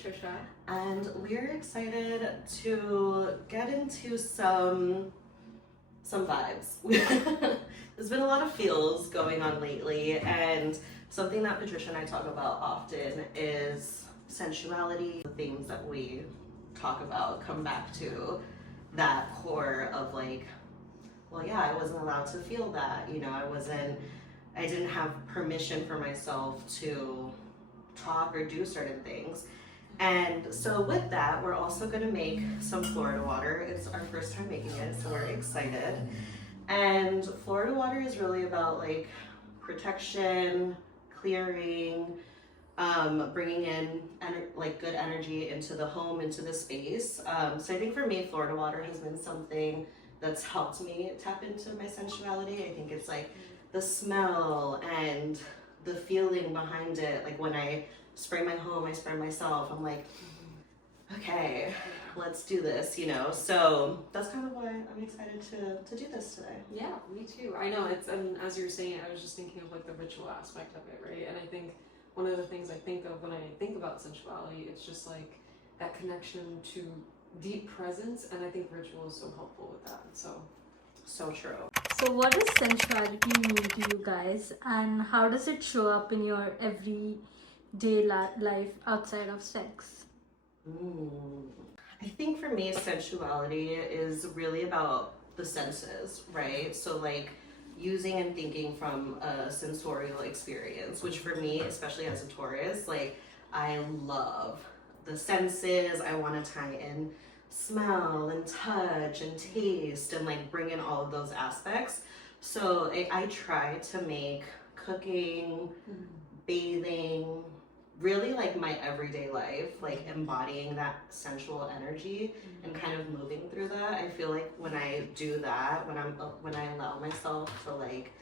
Patricia. And we're excited to get into some vibes. There's been a lot of feels going on lately, and something that Patricia and I talk about often is sensuality. The things that we talk about come back to that core of like, well, yeah, I wasn't allowed to feel that. I didn't have permission for myself to talk or do certain things. And so with that, we're also gonna make some Florida water. It's our first time making it, so we're excited. And Florida water is really about like protection, clearing, bringing in like good energy into the home, into the space. So I think for me, Florida water has been something that's helped me tap into my sensuality. I think it's like the smell and the feeling behind it. Like when I spray my home, I spray myself, I'm like, okay, let's do this, So that's kind of why I'm excited to do this today. Yeah, me too. I know as you were saying it, I was just thinking of like the ritual aspect of it, right? And I think one of the things I think of when I think about sensuality, it's just like that connection to deep presence, and I think ritual is so helpful with that. So true. So what does sensuality mean to you guys, and how does it show up in your everyday life outside of sex? I think for me, sensuality is really about the senses, right? So like using and thinking from a sensorial experience, which for me, especially as a Taurus, like I love the senses. I want to tie in smell and touch and taste and like bring in all of those aspects. So I try to make cooking, bathing, really like my everyday life, like embodying that sensual energy and kind of moving through that. I feel like when I do that, when I allow myself to like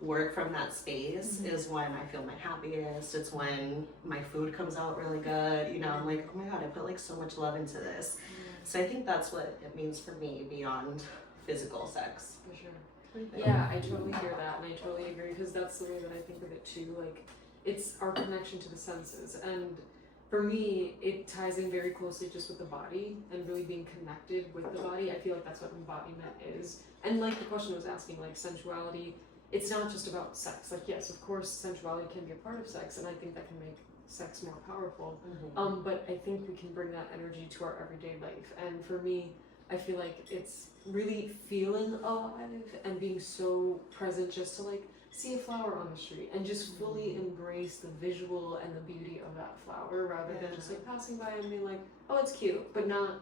work from that space is when I feel my happiest. It's when my food comes out really good. I'm like, oh my God, I put like so much love into this. So I think that's what it means for me beyond physical sex. For sure. Yeah, I totally hear that, and I totally agree, because that's the way that I think of it too. Like, it's our connection to the senses, and for me, it ties in very closely just with the body and really being connected with the body. I feel like that's what embodiment is. And like the question was asking, like sensuality, it's not just about sex. Like, yes, of course, sensuality can be a part of sex, and I think that can make sex more powerful. But I think we can bring that energy to our everyday life. And for me, I feel like it's really feeling alive and being so present just to like see a flower on the street and just fully embrace the visual and the beauty of that flower, rather than just like passing by and being like, oh, it's cute, but not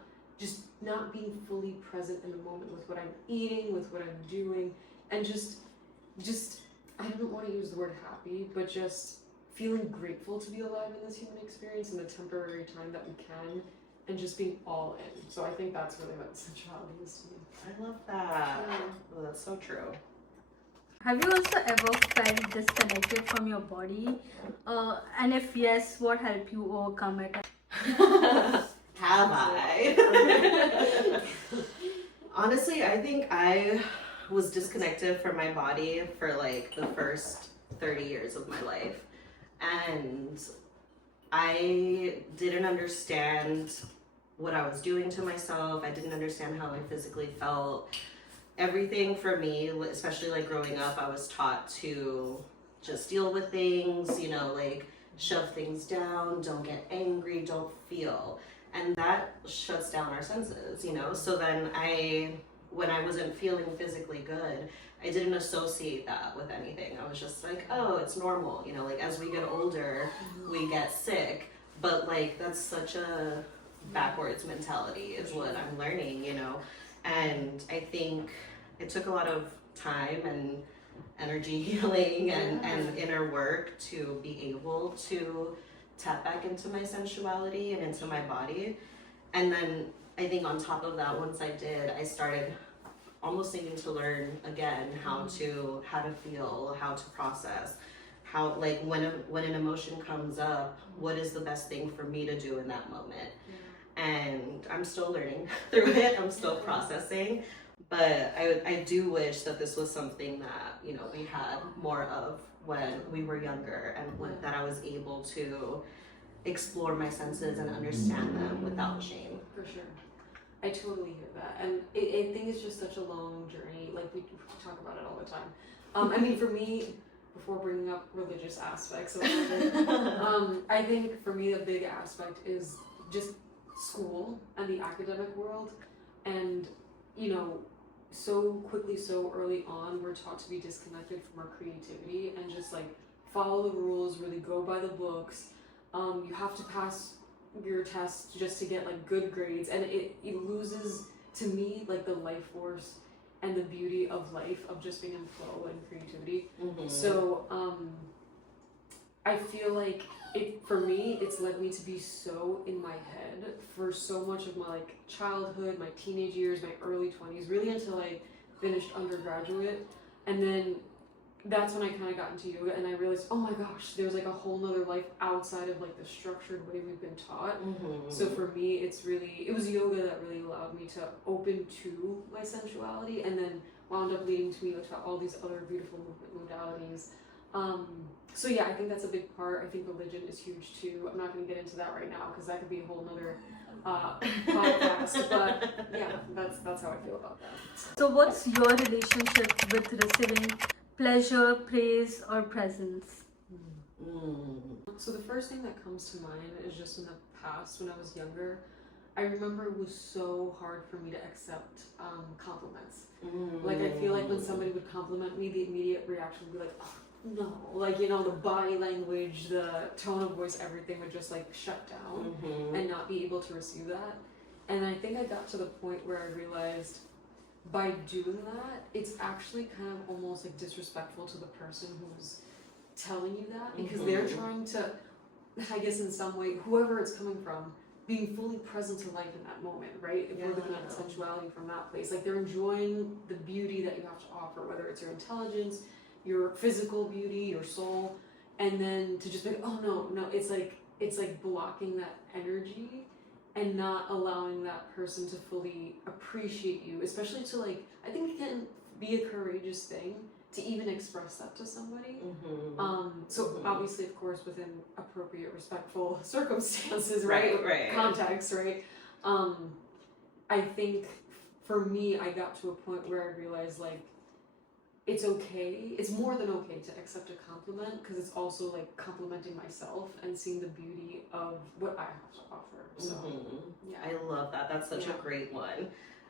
being fully present in the moment with what I'm eating, with what I'm doing, and just I don't want to use the word happy, but just feeling grateful to be alive in this human experience in the temporary time that we can, and just being all in. So I think that's really what sensuality is to me. I love that. Oh, that's so true. Have you also ever felt disconnected from your body? And if yes, what helped you overcome it? Have I? Honestly, I think I was disconnected from my body for like the first 30 years of my life. And I didn't understand what I was doing to myself. I didn't understand how I physically felt. Everything for me, especially like growing up, I was taught to just deal with things, like shove things down, don't get angry, don't feel. And that shuts down our senses, So then when I wasn't feeling physically good, I didn't associate that with anything. I was just like, oh, it's normal. Like as we get older, we get sick. But like, that's such a backwards mentality is what I'm learning, And I think it took a lot of time and energy healing and inner work to be able to tap back into my sensuality and into my body. And then I think on top of that, once I did, I started almost needing to learn again how to feel, how to process, how like when an emotion comes up, what is the best thing for me to do in that moment. And I'm still learning through it. I'm still processing, but I do wish that this was something that we had more of when we were younger, and that I was able to explore my senses and understand them without shame. For sure. I totally hear that. And I think it's just such a long journey. Like, we talk about it all the time. I mean, for me, before bringing up religious aspects of it, I think for me, a big aspect is just school and the academic world. And, you know, so quickly, so early on, we're taught to be disconnected from our creativity and just like follow the rules, really go by the books. You have to pass your test just to get like good grades, and it loses, to me, like the life force and the beauty of life, of just being in flow and creativity. So I feel like for me, it's led me to be so in my head for so much of my like childhood, my teenage years, my early 20s, really until I finished undergraduate. And then that's when I kind of got into yoga, and I realized, oh my gosh, there's like a whole nother life outside of like the structured way we've been taught. So for me, it was yoga that really allowed me to open to my sensuality, and then wound up leading to me to all these other beautiful movement modalities. So yeah, I think that's a big part. I think religion is huge too. I'm not going to get into that right now because that could be a whole nother podcast, but yeah, that's how I feel about that. So what's your relationship with receiving pleasure, praise, or presence? So the first thing that comes to mind is just in the past, when I was younger, I remember it was so hard for me to accept compliments. Like, I feel like when somebody would compliment me, the immediate reaction would be like, oh, no. Like, you know, the body language, the tone of voice, everything would just like shut down and not be able to receive that. And I think I got to the point where I realized, by doing that, it's actually kind of almost like disrespectful to the person who's telling you that, because they're trying to, I guess in some way, whoever it's coming from, being fully present to life in that moment, right? If we're looking at sensuality from that place, like they're enjoying the beauty that you have to offer, whether it's your intelligence, your physical beauty, your soul, and then to just be like, oh no, it's like blocking that energy and not allowing that person to fully appreciate you, especially to like, I think it can be a courageous thing to even express that to somebody. So obviously, of course, within appropriate, respectful circumstances, right? Context, right? I think for me, I got to a point where I realized like, it's okay, it's more than okay to accept a compliment, because it's also like complimenting myself and seeing the beauty of what I have to offer. So yeah, I love that. That's such a great one.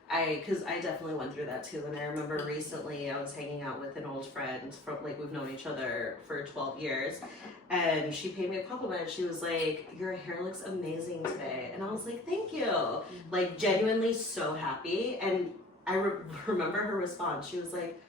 Because I definitely went through that too. And I remember recently I was hanging out with an old friend from, like, we've known each other for 12 years, and she paid me a compliment. She was like, your hair looks amazing today. And I was like, thank you. Like, genuinely so happy. And I remember her response. She was like,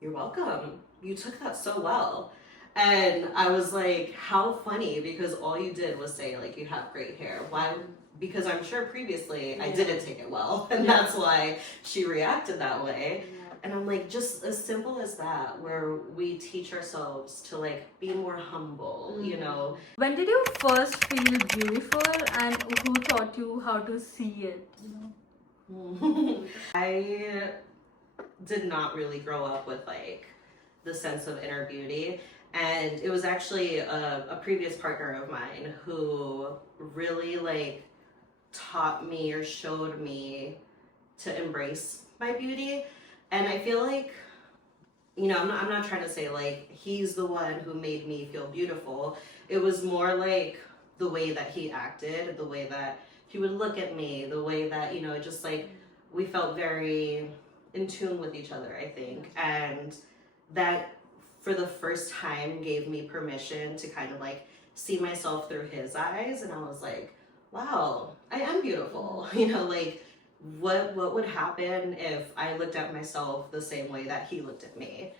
you're welcome. You took that so well. And I was like, how funny, because all you did was say, like, you have great hair. Why? Because I'm sure previously I didn't take it well, and that's why she reacted that way. And I'm like, just as simple as that, where we teach ourselves to like be more humble, you know. When did you first feel beautiful, and who taught you how to see it? You know? I did not really grow up with like the sense of inner beauty. And it was actually a previous partner of mine who really like taught me or showed me to embrace my beauty. And I feel like, you know, I'm not trying to say like he's the one who made me feel beautiful. It was more like the way that he acted, the way that he would look at me, the way that, you know, just like we felt very in tune with each other, I think. And that for the first time gave me permission to kind of like see myself through his eyes. And I was like, wow, I am beautiful. You know, like what would happen if I looked at myself the same way that he looked at me?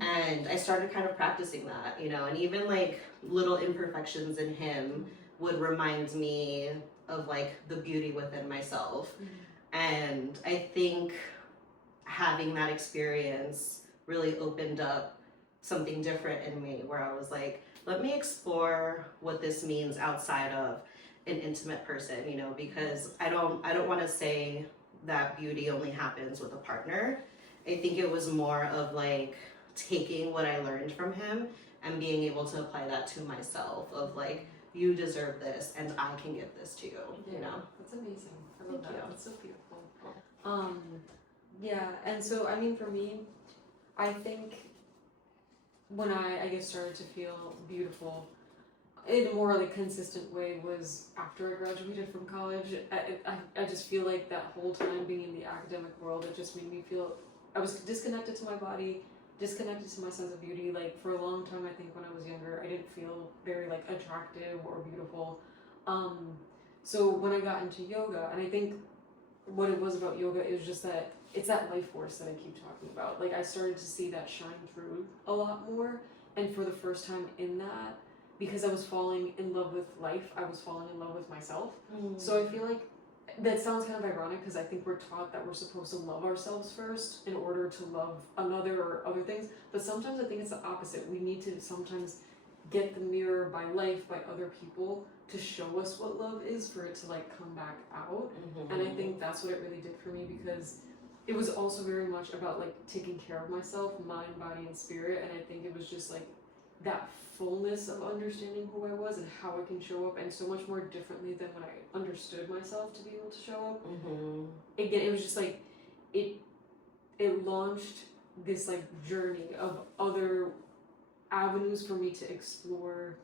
And I started kind of practicing that, you know, and even like little imperfections in him would remind me of like the beauty within myself. And I think having that experience really opened up something different in me, where I was like, let me explore what this means outside of an intimate person, you know, because I don't want to say that beauty only happens with a partner. I think it was more of like taking what I learned from him and being able to apply that to myself, of like you deserve this and I can give this to you, you know? That's amazing. I love Thank that. you. That's so beautiful. Yeah, and so I mean for me, I think when I guess started to feel beautiful in a more like consistent way was after I graduated from college. I just feel like that whole time being in the academic world, it just made me feel I was disconnected to my body, disconnected to my sense of beauty. Like for a long time, I think when I was younger, I didn't feel very like attractive or beautiful. So when I got into yoga, and I think what it was about yoga is just that it's that life force that I keep talking about. Like I started to see that shine through a lot more, and for the first time in that, because I was falling in love with life, I was falling in love with myself. So I feel like that sounds kind of ironic because I think we're taught that we're supposed to love ourselves first in order to love another or other things. But sometimes I think it's the opposite. We need to sometimes get the mirror by life, by other people to show us what love is for it to like come back out. And I think that's what it really did for me because it was also very much about like taking care of myself, mind, body, and spirit. And I think it was just like that fullness of understanding who I was and how I can show up, and so much more differently than when I understood myself to be able to show up. Again, it was just like it launched this like journey of other avenues for me to explore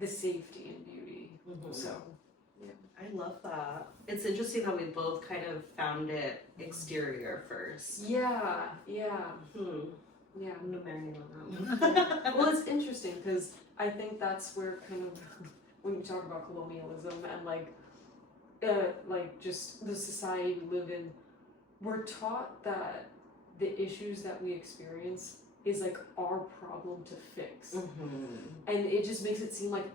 the safety and beauty. So yeah, I love that. It's interesting how we both kind of found it exterior first. yeah. I'm gonna marry you on that. Well, it's interesting because I think that's where kind of when you talk about colonialism and like just the society we live in, we're taught that the issues that we experience is like our problem to fix, and it just makes it seem like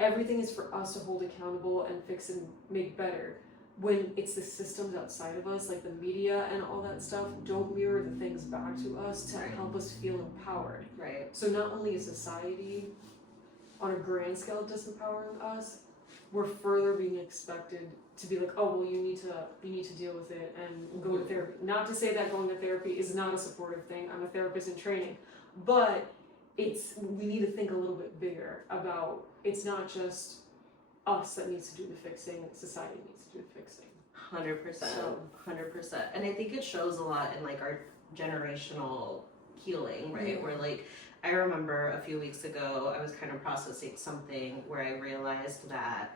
everything is for us to hold accountable and fix and make better. When it's the systems outside of us, like the media and all that stuff, don't mirror the things back to us to help us feel empowered. Right. So not only is society on a grand scale disempowering us, we're further being expected to be like, oh well, you need to deal with it and go to therapy. Not to say that going to therapy is not a supportive thing. I'm a therapist in training, but we need to think a little bit bigger about it's not just us that needs to do the fixing, society needs to do the fixing. 100%. And I think it shows a lot in like our generational healing, right? Where like, I remember a few weeks ago, I was kind of processing something where I realized that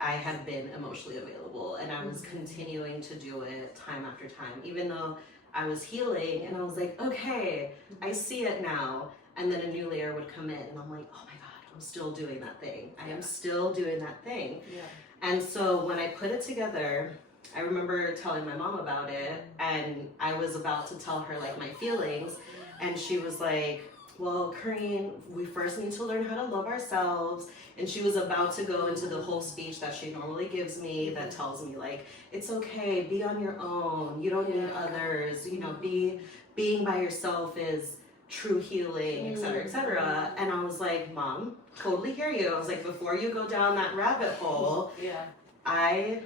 I had been emotionally available and I was continuing to do it time after time, even though I was healing, and I was like, okay, I see it now. And then a new layer would come in and I'm like, oh my God, I'm still doing that thing. I am still doing that thing. Yeah. And so when I put it together, I remember telling my mom about it, and I was about to tell her like my feelings, and she was like, well, Coreen, we first need to learn how to love ourselves. And she was about to go into the whole speech that she normally gives me that tells me like, it's okay, be on your own, you don't need others, you know, being by yourself is true healing, etc., etc. And I was like, Mom, totally hear you. I was like, before you go down that rabbit hole, I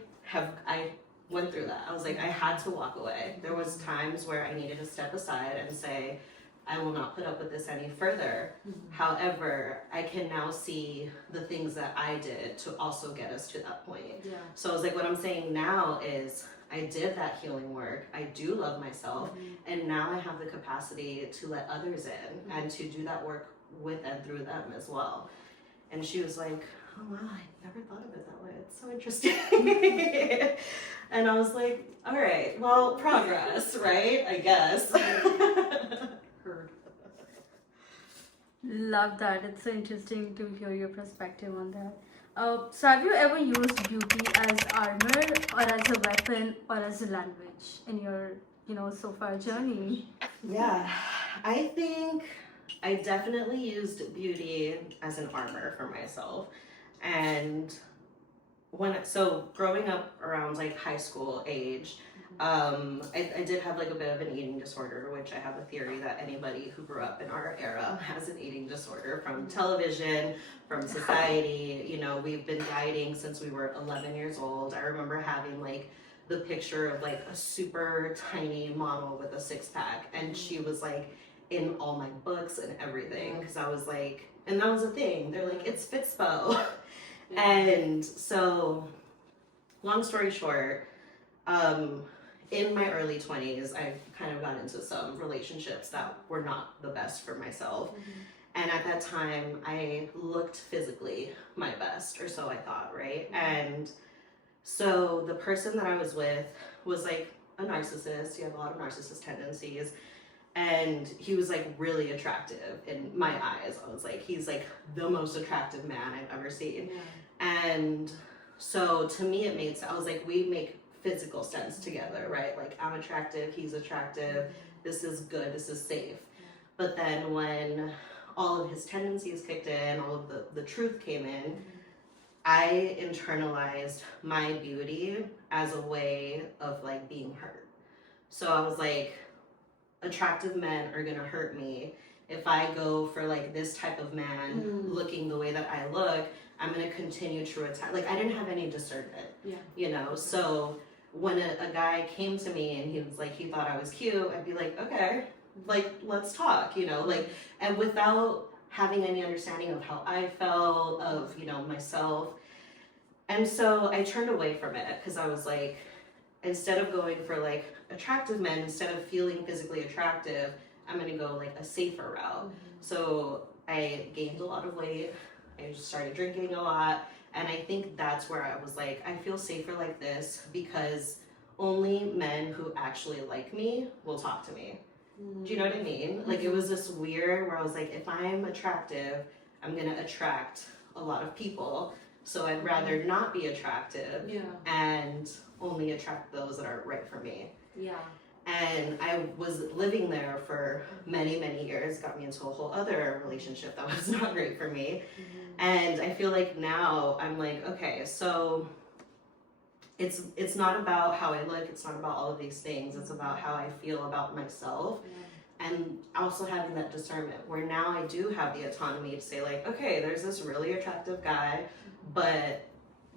went through that. I was like, I had to walk away. There was times where I needed to step aside and say, I will not put up with this any further. However, I can now see the things that I did to also get us to that point. So I was like, what I'm saying now is I did that healing work. I do love myself. And now I have the capacity to let others in and to do that work with and through them as well. And she was like, oh wow, I never thought of it that way. It's so interesting. And I was like, all right, well, progress, right? I guess. Heard. Love that. It's so interesting to hear your perspective on that. So have you ever used beauty as armor or as a weapon or as a language in your, so far journey? Yeah, I think I definitely used beauty as an armor for myself. And growing up around like high school age, I did have like a bit of an eating disorder, which I have a theory that anybody who grew up in our era has an eating disorder from television, from society. We've been dieting since we were 11 years old. I remember having like the picture of like a super tiny model with a six-pack, and she was like in all my books and everything, because I was like, and that was a thing. They're like, it's Fitspo. And so, long story short, in my early 20s, I kind of got into some relationships that were not the best for myself. And at that time, I looked physically my best, or so I thought, right? And so the person that I was with was like a narcissist. He had a lot of narcissist tendencies. And he was like really attractive in my eyes. I was like, he's like the most attractive man I've ever seen. And so to me, it made sense. I was like, we make physical sense together, right? Like, I'm attractive, he's attractive, this is good, this is safe. But then when all of his tendencies kicked in, all of the truth came in, I internalized my beauty as a way of like being hurt. So I was like, attractive men are gonna hurt me. If I go for like this type of man looking the way that I look, I'm gonna continue to attack. Like, I didn't have any discernment, you know? So when a guy came to me and he was like, he thought I was cute, I'd be like, okay, like, let's talk, you know? Like, and without having any understanding of how I felt, of, you know, myself. And so I turned away from it because I was like, instead of going for like attractive men, instead of feeling physically attractive, I'm gonna go like a safer route. So I gained a lot of weight. I just started drinking a lot. And I think that's where I was like, I feel safer like this because only men who actually like me will talk to me. Do you know what I mean? Like, it was this weird where I was like, if I'm attractive, I'm gonna attract a lot of people. So I'd rather not be attractive and only attract those that are right for me. And I was living there for many, many years, got me into a whole other relationship that was not great for me. And I feel like now I'm like, okay, so it's not about how I look, it's not about all of these things, it's about how I feel about myself. And also having that discernment where now I do have the autonomy to say like, okay, there's this really attractive guy, but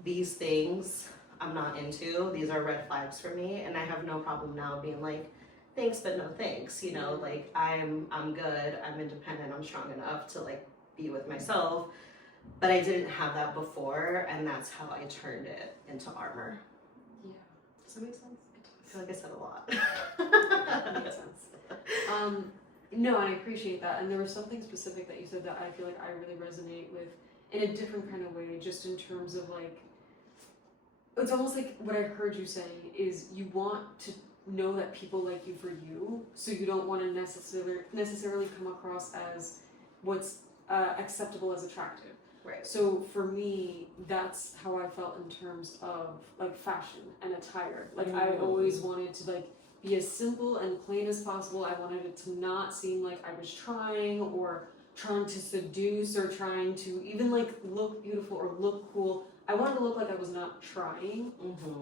these things I'm not into, these are red flags for me, and I have no problem now being like, thanks but no thanks, you know, like I'm good, I'm independent, I'm strong enough to like be with myself. But I didn't have that before, and that's how I turned it into armor. Does that make sense? I feel like I said a lot. That makes sense. No, and I appreciate that. And there was something specific that you said that I feel like I really resonate with in a different kind of way, just in terms of like, it's almost like what I heard you say is you want to know that people like you for you, so you don't want to necessarily come across as what's acceptable as attractive. Right. So for me, that's how I felt in terms of like fashion and attire. Like I always wanted to like be as simple and plain as possible. I wanted it to not seem like I was trying to seduce or trying to even like look beautiful or look cool. I wanted to look like I was not trying,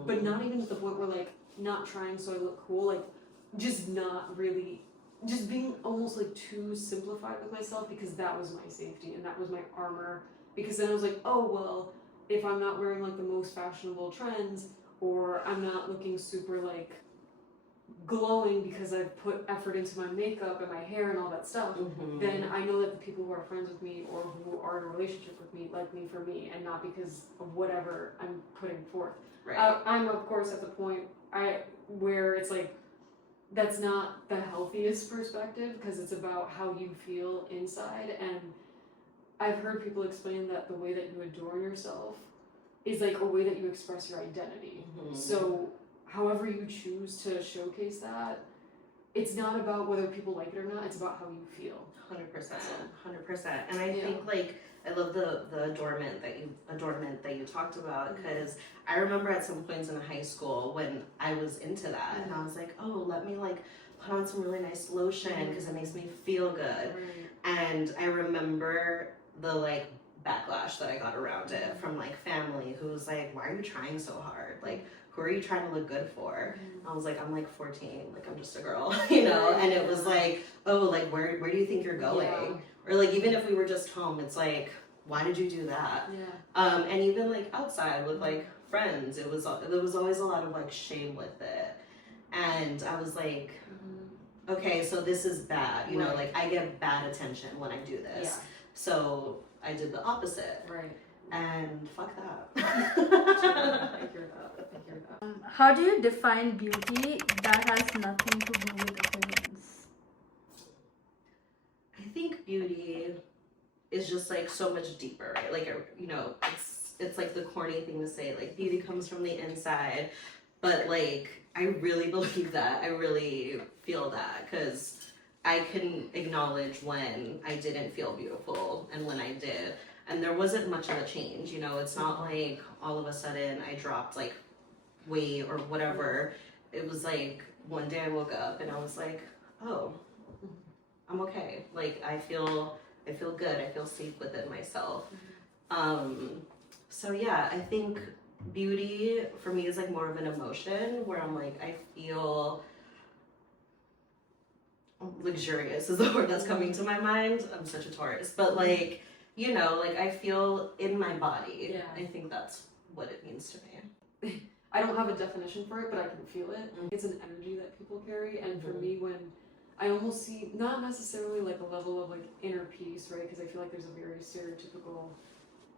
but not even to the point where like not trying so I look cool, like just not really, just being almost like too simplified with myself because that was my safety and that was my armor. Because then I was like, oh, well, if I'm not wearing like the most fashionable trends or I'm not looking super like glowing because I've put effort into my makeup and my hair and all that stuff, then I know that the people who are friends with me or who are in a relationship with me like me for me and not because of whatever I'm putting forth. Right. I'm of course at the point where it's like that's not the healthiest perspective because it's about how you feel inside. And I've heard people explain that the way that you adorn yourself is like a way that you express your identity. So however you choose to showcase that, it's not about whether people like it or not, it's about how you feel. 100%. And I think like I love the adornment that you talked about because I remember at some points in high school when I was into that and I was like, oh, let me like put on some really nice lotion because it makes me feel good. And I remember the like backlash that I got around it from like family who was like, why are you trying so hard? Like, who are you trying to look good for? I was like, I'm like 14, like I'm just a girl, you know? And it was like, oh, like where do you think you're going? Or like even if we were just home, it's like, why did you do that? And even like outside with like friends, there was always a lot of like shame with it. And I was like, okay, so this is bad, you know, like I get bad attention when I do this. So I did the opposite. And fuck that. I hear that. How do you define beauty that has nothing to do with appearance? I think beauty is just like so much deeper, right? Like, you know, it's like the corny thing to say, like beauty comes from the inside, but like I really believe that. I really feel that, because I can acknowledge when I didn't feel beautiful and when I did. And there wasn't much of a change, you know, it's not like all of a sudden I dropped like weight or whatever. It was like one day I woke up and I was like, oh, I'm okay. Like I feel good. I feel safe within myself. So yeah, I think beauty for me is like more of an emotion where I'm like, I feel luxurious is the word that's coming to my mind. I'm such a Taurus, but like, you know, like I feel in my body. Yeah. I think that's what it means to me. I don't have a definition for it, but I can feel it. It's an energy that people carry, and for me, when I almost see, not necessarily like a level of like inner peace, right? Because I feel like there's a very stereotypical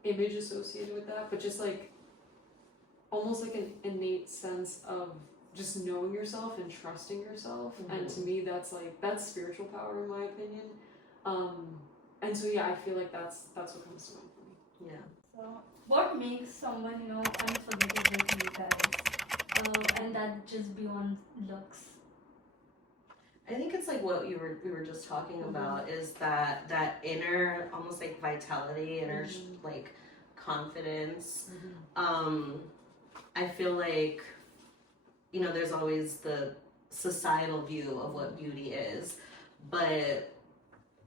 image associated with that, but just like almost like an innate sense of just knowing yourself and trusting yourself. And to me, that's spiritual power, in my opinion. And so yeah, I feel like that's what comes to mind for me. Yeah. So, what makes someone, unforgettable to you guys? And that just beyond looks. I think it's like what we were just talking about is that inner, almost like vitality, inner like confidence. I feel like, you know, there's always the societal view of what beauty is, but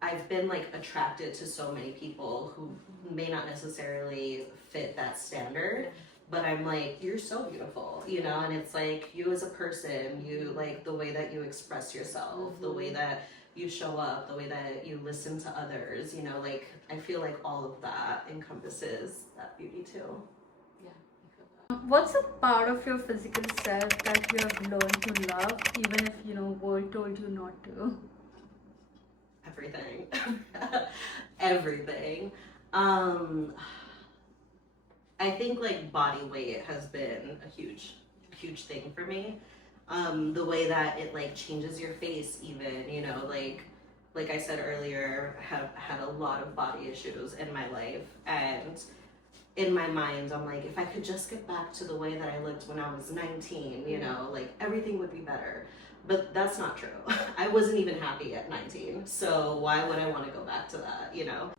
I've been like attracted to so many people who may not necessarily fit that standard, but I'm like, you're so beautiful, you know, and it's like you as a person, you like the way that you express yourself, the way that you show up, the way that you listen to others, you know, like I feel like all of that encompasses that beauty too. Yeah, I feel that. What's a part of your physical self that you have learned to love, even if world told you not to? Everything. Everything. I think like body weight has been a huge thing for me. The way that it like changes your face, even, you know, like I said earlier, have had a lot of body issues in my life, and in my mind I'm like, if I could just get back to the way that I looked when I was 19, you know, like everything would be better. But that's not true. I wasn't even happy at 19, so why would I want to go back to that, you know?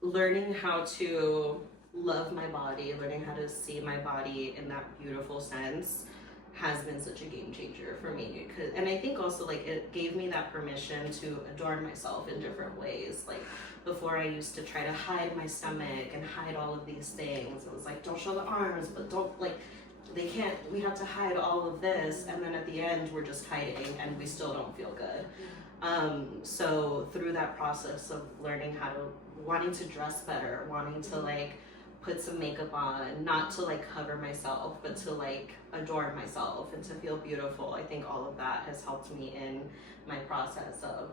Learning how to love my body, learning how to see my body in that beautiful sense has been such a game changer for me. And I think also like it gave me that permission to adorn myself in different ways. Like before I used to try to hide my stomach and hide all of these things. It was like, don't show the arms, but don't like, we have to hide all of this, and then at the end we're just hiding and we still don't feel good. So through that process of learning wanting to dress better, wanting to like put some makeup on, not to like cover myself, but to like adorn myself and to feel beautiful, I think all of that has helped me in my process of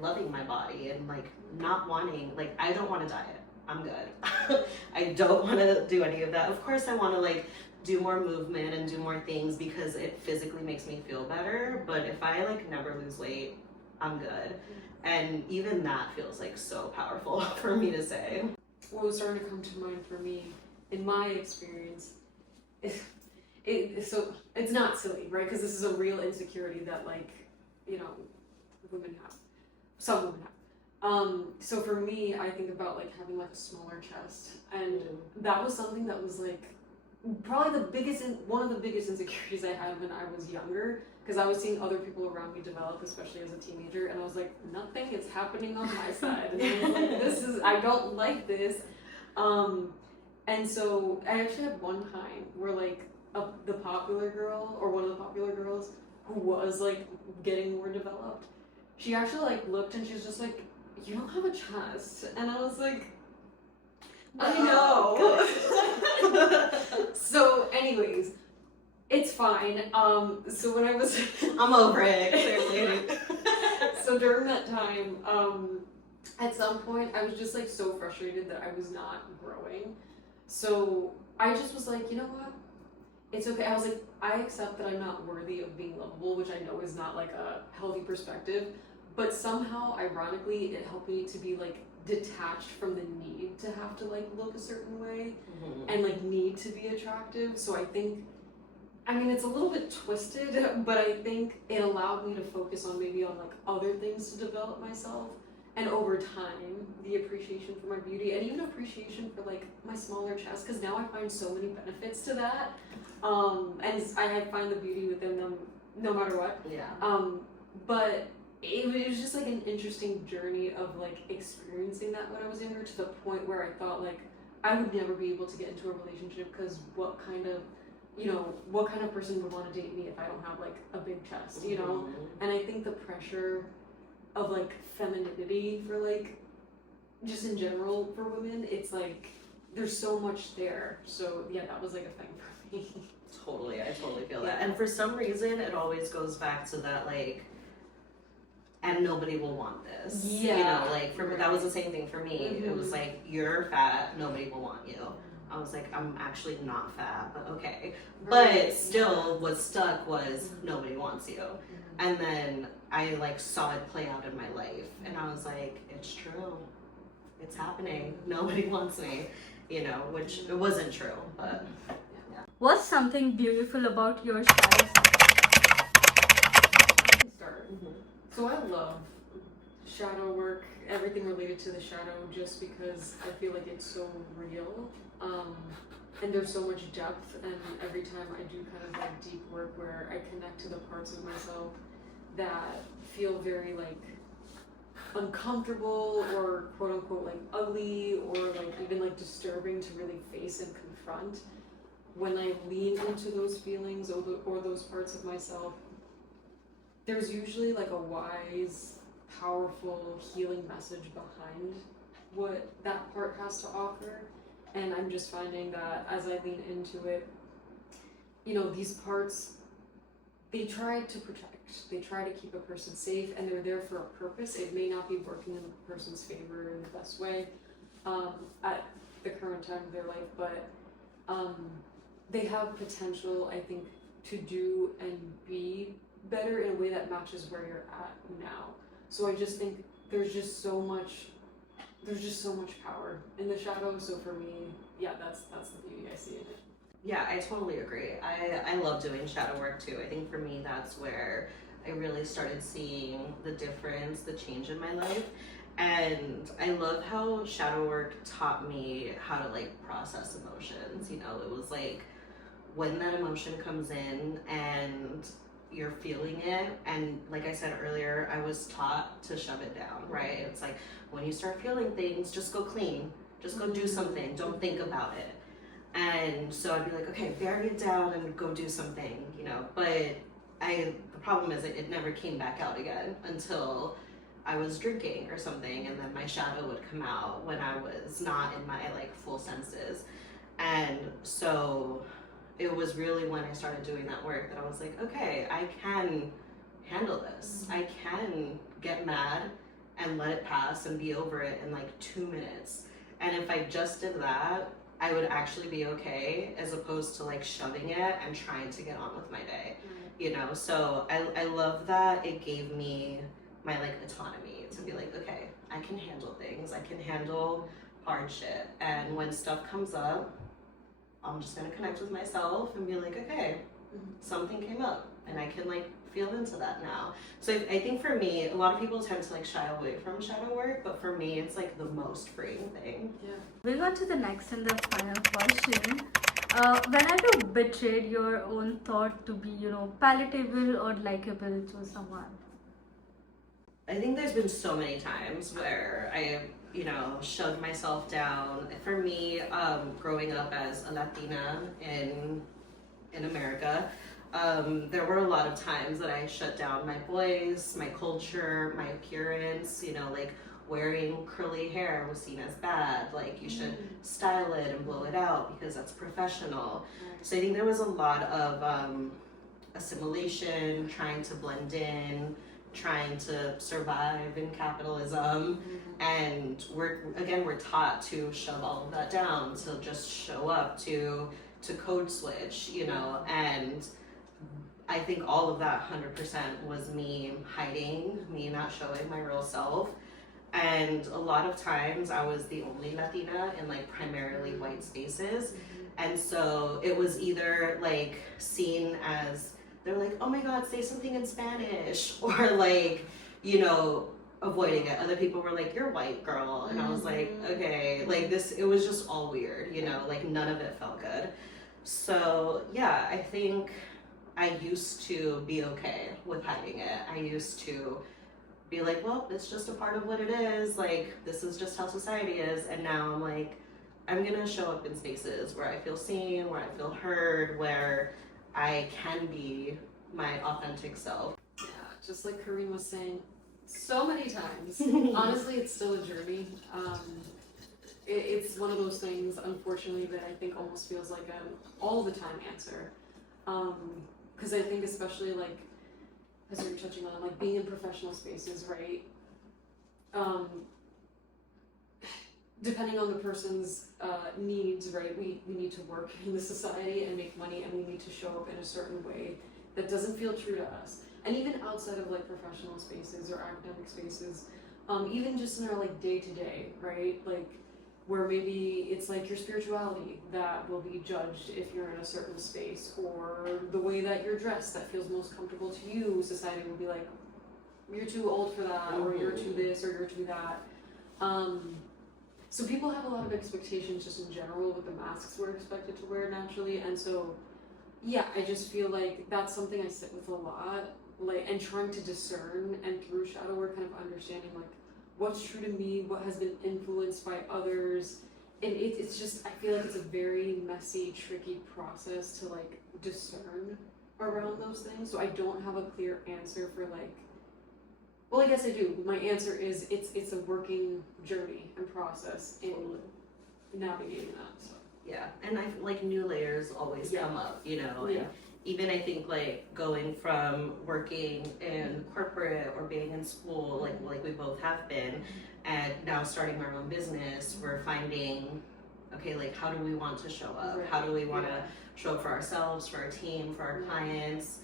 loving my body and like not wanting, like I don't want to diet, I'm good. I don't want to do any of that. Of course I want to like do more movement and do more things because it physically makes me feel better, but if I like never lose weight, I'm good. And even that feels like so powerful for me to say. What was starting to come to mind for me, in my experience, so it's not silly, right? Because this is a real insecurity that like, women have, some women have. So for me, I think about like having like a smaller chest, and that was something that was like probably one of the biggest insecurities I had when I was younger, because I was seeing other people around me develop, especially as a teenager, and I was like, nothing is happening on my side. And I was like, I don't like this. And so I actually had one time where like the popular girl, or one of the popular girls who was like getting more developed, she actually like looked and she's just like, you don't have a chest. And I was like, I know. So anyways, it's fine. So when I was I'm over it, clearly. So during that time, at some point I was just like so frustrated that I was not growing. So I just was like, you know what? It's okay. I was like, I accept that I'm not worthy of being lovable, which I know is not like a healthy perspective. But somehow, ironically, it helped me to be like detached from the need to have to like look a certain way and like need to be attractive. So I think, I mean, it's a little bit twisted, but I think it allowed me to focus on maybe on like other things to develop myself. And over time, the appreciation for my beauty and even appreciation for like my smaller chest, because now I find so many benefits to that. And I find the beauty within them no matter what. Yeah. But it was just like an interesting journey of like experiencing that when I was younger, to the point where I thought like I would never be able to get into a relationship, because what kind of person would want to date me if I don't have like a big chest, you know? And I think the pressure of like femininity for like just in general for women, it's like there's so much there. So yeah, that was like a thing for me. Totally, I totally feel that. And for some reason, it always goes back to that like, and nobody will want this. Yeah. You know, like for that was the same thing for me. It was like, you're fat, nobody will want you. I was like, I'm actually not fat, but okay. But still, what stuck was nobody wants you. And then I like saw it play out in my life, and I was like, it's true, it's happening. Nobody wants me, you know, which it wasn't true, but yeah. What's something beautiful about your shadow Start. So I love shadow work, everything related to the shadow, just because I feel like it's so real. And there's so much depth, and every time I do kind of like deep work where I connect to the parts of myself that feel very like uncomfortable or quote unquote like ugly or like even like disturbing to really face and confront, when I lean into those feelings or those parts of myself, there's usually like a wise, powerful, healing message behind what that part has to offer. And I'm just finding that as I lean into it, you know, these parts, they try to protect, they try to keep a person safe, and they're there for a purpose. It may not be working in the person's favor in the best way at the current time of their life, but they have potential, I think, to do and be better in a way that matches where you're at now. So I just think there's just so much power in the shadow. So for me, yeah, that's the beauty I see in it. Yeah, I totally agree. I love doing shadow work too. I think for me that's where I really started seeing the difference, the change in my life. And I love how shadow work taught me how to like process emotions. You know, it was like when that emotion comes in and you're feeling it, and like I said earlier, I was taught to shove it down, right? It's like when you start feeling things, just go clean, just go do something, don't think about it. And so I'd be like, okay, bury it down and go do something, you know. But the problem is it never came back out again until I was drinking or something, and then my shadow would come out when I was not in my like full senses. And so it was really when I started doing that work that I was like, okay, I can handle this. I can get mad and let it pass and be over it in like 2 minutes. And if I just did that, I would actually be okay, as opposed to like shoving it and trying to get on with my day, you know? So I love that it gave me my like autonomy to be like, okay, I can handle things. I can handle hardship. And when stuff comes up, I'm just gonna connect with myself and be like, okay, something came up and I can like feel into that now. So I think for me, a lot of people tend to like shy away from shadow work, but for me, it's like the most freeing thing. Yeah. Moving on to the next and the final question. When have you betrayed your own thought to be, palatable or likable to someone? I think there's been so many times where I, shoved myself down. For me, growing up as a Latina in America, there were a lot of times that I shut down my voice, my culture, my appearance, like wearing curly hair was seen as bad, like you should style it and blow it out because that's professional. So I think there was a lot of assimilation, trying to blend in, trying to survive in capitalism, and we're taught to shove all of that down, to just show up, to code switch, you know, and I think all of that 100% was me hiding, me not showing my real self. And a lot of times I was the only Latina in like primarily white spaces. And so it was either like seen as, they're like, oh my God, say something in Spanish, or like, you know, avoiding it. Other people were like, you're white, girl. And I was like, okay, like this, it was just all weird, you know, like none of it felt good. So yeah, I think I used to be okay with hiding it. I used to be like, well, it's just a part of what it is. Like, this is just how society is. And now I'm like, I'm gonna show up in spaces where I feel seen, where I feel heard, where I can be my authentic self. Yeah, just like Coreen was saying so many times. Honestly, it's still a journey. It's one of those things, unfortunately, that I think almost feels like an all the time answer. Because I think especially like, as we were touching on, like being in professional spaces, right? Depending on the person's needs, right? We need to work in the society and make money, and we need to show up in a certain way that doesn't feel true to us. And even outside of like professional spaces or academic spaces, even just in our like day to day, right? Like where maybe it's like your spirituality that will be judged if you're in a certain space, or the way that you're dressed that feels most comfortable to you. Society will be like, you're too old for that, or you're too this, or you're too that. So people have a lot of expectations just in general with the masks we're expected to wear naturally, and so yeah, I just feel like that's something I sit with a lot, like, and trying to discern, and through shadow work kind of understanding like what's true to me, what has been influenced by others, and it's just, I feel like it's a very messy, tricky process to like discern around those things. So I don't have a clear answer for like, well, I guess I do. My answer is it's a working journey and process in navigating that. So. Yeah, and I like new layers always come up, you know. And even I think like going from working in corporate or being in school, like we both have been, and now starting our own business, we're finding, okay, like how do we want to show up? Right. How do we want to show up for ourselves, for our team, for our clients?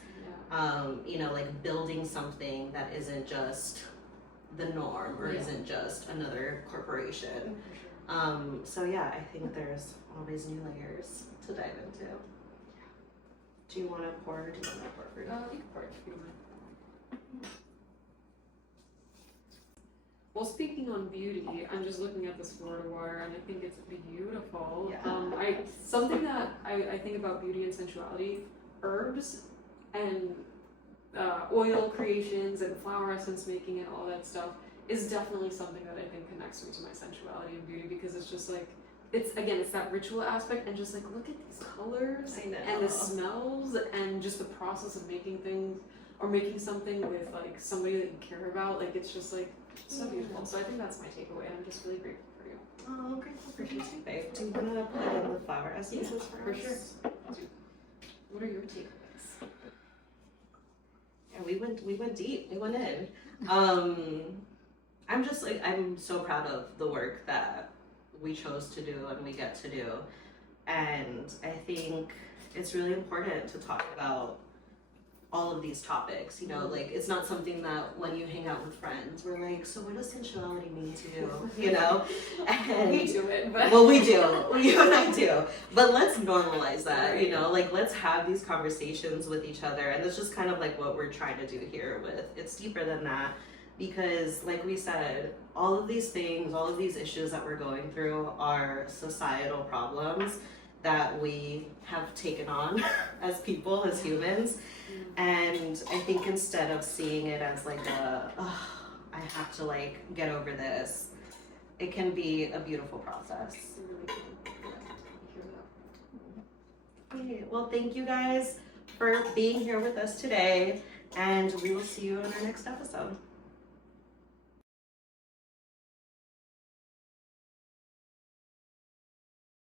You know, like building something that isn't just the norm, or isn't just another corporation. So yeah, I think there's always new layers to dive into. Do you want to pour, or do you want to pour for you? You can pour it if you want. Well, speaking on beauty, I'm just looking at this Florida water, and I think it's beautiful. Yeah. Something that I think about beauty and sensuality, herbs and oil creations and flower essence making and all that stuff is definitely something that I think connects me to my sensuality and beauty, because it's just like, it's that ritual aspect, and just like look at these colors and the smells and just the process of making things, or making something with like somebody that you care about. Like it's just like so beautiful. So I think that's my takeaway, and I'm just really grateful for you. Oh, grateful for you too, babe. Do you want to put in the flower essences for us? sure. What are your takeaways? Yeah, we went deep. We went in. I'm just like, I'm so proud of the work that we chose to do and we get to do. And I think it's really important to talk about all of these topics, you know, like it's not something that when you hang out with friends, we're like, so what does sensuality mean to you, you know? And we do it, but well, we do, you and I do, but let's normalize that, you know, like let's have these conversations with each other. And that's just kind of like what we're trying to do here with It's Deeper Than That, because like we said, all of these things, all of these issues that we're going through are societal problems that we have taken on as people, as humans. And I think instead of seeing it as like I have to like get over this, it can be a beautiful process. Okay, well, thank you guys for being here with us today, and we will see you in our next episode.